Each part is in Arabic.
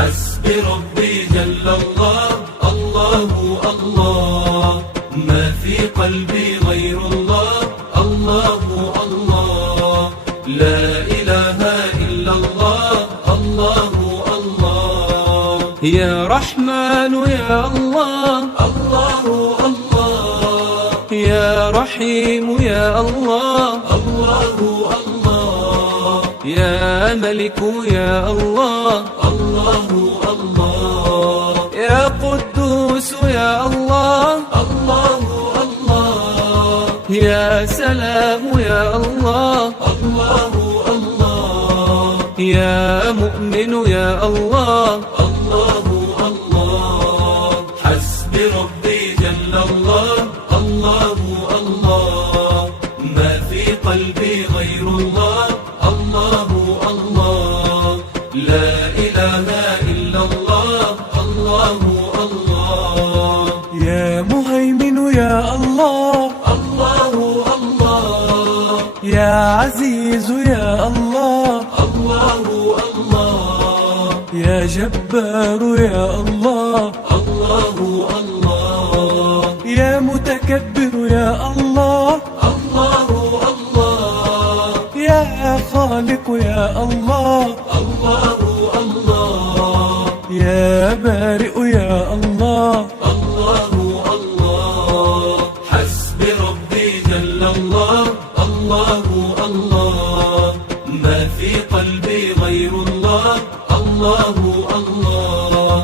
حسبي ربي جل الله، الله الله، ما في قلبي غير الله، الله الله، لا إله إلا الله، الله الله. يا رحمن يا الله، الله الله، يا رحيم يا الله، الله الله، يا ملك يا الله، الله الله، يا قدوس يا الله، الله الله، يا سلام يا الله، الله الله، يا مؤمن يا الله، الله الله. حسبي ربي جل الله، الله الله، ما في قلبي غير الله، الله الله، لا إله إلا الله، الله الله. يا مهيمن يا الله، الله الله، يا عزيز يا الله، الله الله، يا جبار يا الله، الله الله، يا متكبر يا الله، الله الله، يا خالق يا الله، الله الله، يا بارئ يا الله. الله الله. حسبي ربي جل الله، الله الله، ما في قلبي غير الله، الله الله،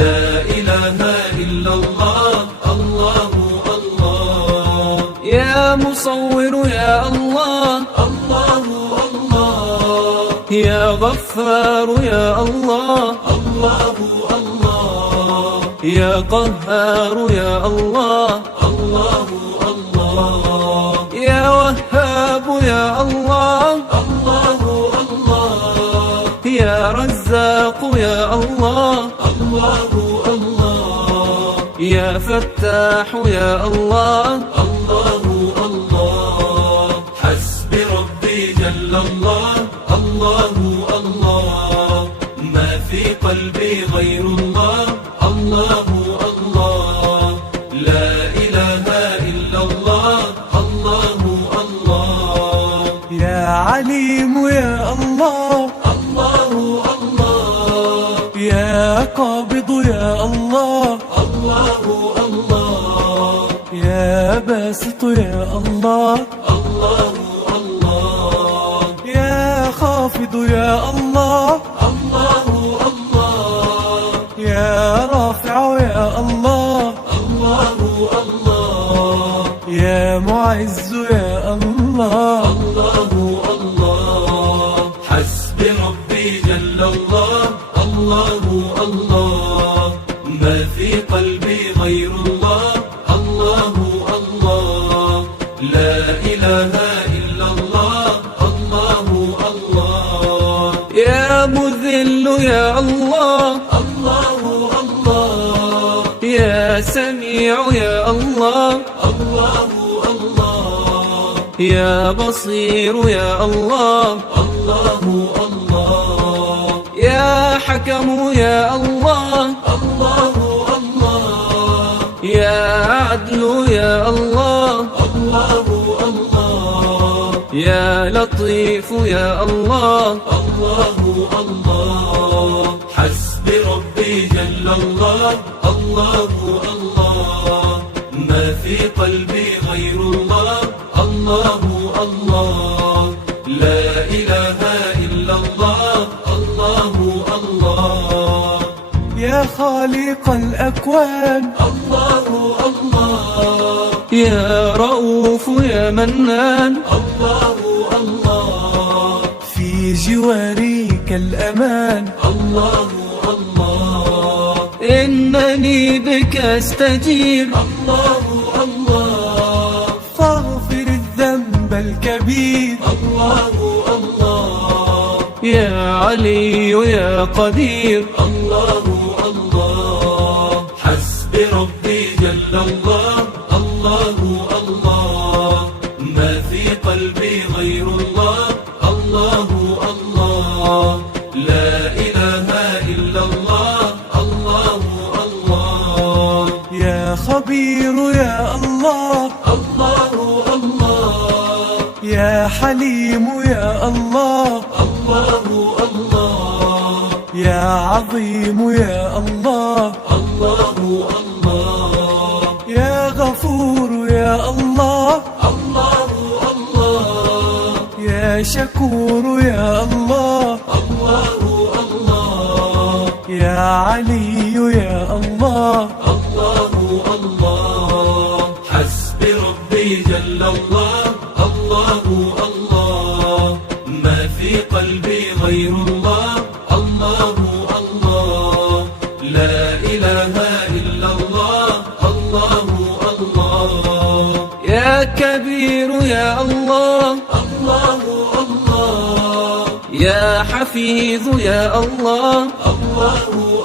لا إله إلا الله، الله الله. يا مصور يا الله، الله الله، يا غفار يا الله، الله الله، يا قهار يا الله، الله الله، يا وهاب يا الله، الله الله، يا رزاق يا الله، الله الله، يا فتاح يا الله، الله الله. حسبي ربي جل الله، الله الله، ما في قلبي غير الله، الله الله، لا إله إلا الله، الله الله. يا عليم يا الله، الله الله، يا قابض يا الله، الله الله، يا باسط يا الله، الله الله، يا خافض يا الله، الله الله، يا رافع يا الله، الله الله، يا معز يا الله. الله الله. حسبي ربي جل الله، الله الله، ما في قلبي غير الله، الله الله، لا إله إلا الله، الله الله. يا مذل يا الله، الله الله، يا سميع يا الله، الله الله، يا بصير يا الله، الله الله، يا حكم يا الله، الله الله، يا عدل يا الله، الله الله، يا لطيف يا الله، الله الله. حسبي ربي جل الله، الله الله، ما في قلبي غير الله، الله الله، لا إله إلا الله، الله الله. يا خالق الأكوان، الله الله، يا رؤوف يا منان، الله الله، في جوارك الأمان، الله الله، إنني بك أستجير، الله الله، فاغفر الذنب الكبير، الله الله، يا علي يا قدير. الله الله. حسبي ربي جل الله، الله الله، ما في قلبي غير الله، الله الله، لا إله إلا الله، خبير يا الله الله الله يا حليم يا الله الله الله يا عظيم يا الله الله الله يا غفور يا الله الله الله يا شكور يا الله الله الله يا علي يا الله الله الله حسبي ربي جل الله الله الله ما في قلبي غير الله الله الله لا إله إلا الله الله الله يا كبير يا الله الله الله يا حفيظ يا الله الله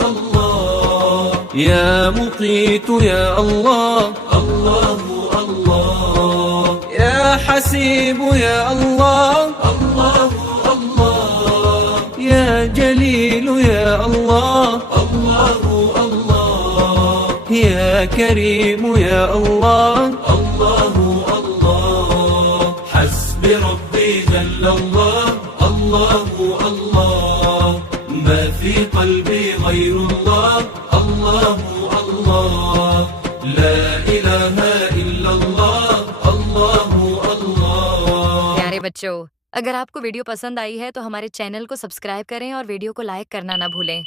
الله يا مقيت يا الله الله الله يا حسيب يا الله الله الله يا جليل يا الله الله الله يا كريم يا الله الله الله حسبي ربي جل الله الله الله ما في قلبي غير الله الله الله لا إله إلا الله الله الله प्यारे बच्चों, अगर आपको वीडियो पसंद आई है तो हमारे चैनल को सब्सक्राइब करें और वीडियो को लाइक करना ना भूलें।